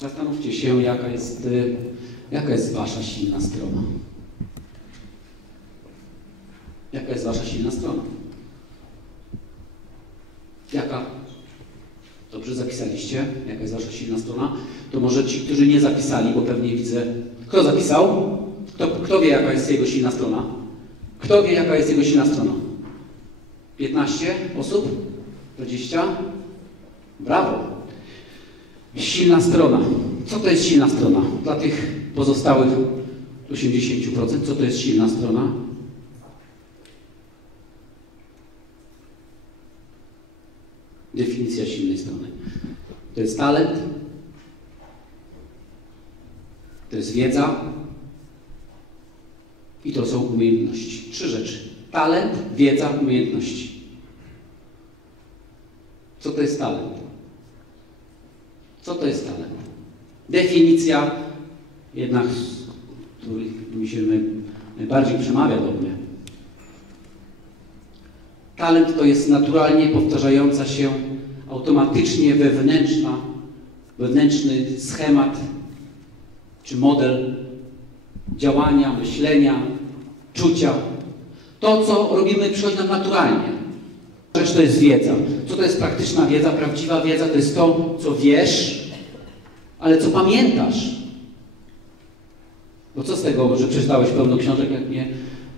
Zastanówcie się, jaka jest, y, jaka jest wasza silna strona. Jaka jest wasza silna strona? Jaka? Dobrze zapisaliście? Jaka jest wasza silna strona? To może ci, którzy nie zapisali, bo pewnie widzę. Kto zapisał? Kto, kto wie, jaka jest jego silna strona? Kto wie, jaka jest jego silna strona? 15 osób? 20? Brawo! Silna strona. Co to jest silna strona? Dla tych pozostałych 80%, co to jest silna strona? Definicja silnej strony. To jest talent, to jest wiedza i to są umiejętności. Trzy rzeczy. Talent, wiedza, umiejętności. Co to jest talent? Co to jest talent? Definicja, jednak, który mi się naj, najbardziej przemawia do mnie. Talent to jest naturalnie powtarzająca się, automatycznie wewnętrzna, wewnętrzny schemat czy model działania, myślenia, czucia. To, co robimy, przychodzi nam naturalnie. Rzecz to jest wiedza. Co to jest praktyczna wiedza? Prawdziwa wiedza to jest to, co wiesz, ale co pamiętasz. Bo co z tego, że przeczytałeś pełno książek, jak, nie,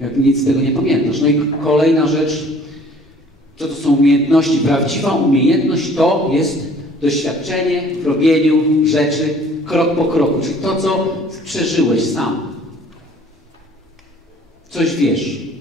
jak nic z tego nie pamiętasz? No i kolejna rzecz, co to są umiejętności? Prawdziwa umiejętność to jest doświadczenie w robieniu rzeczy krok po kroku, czyli to, co przeżyłeś sam. Coś wiesz.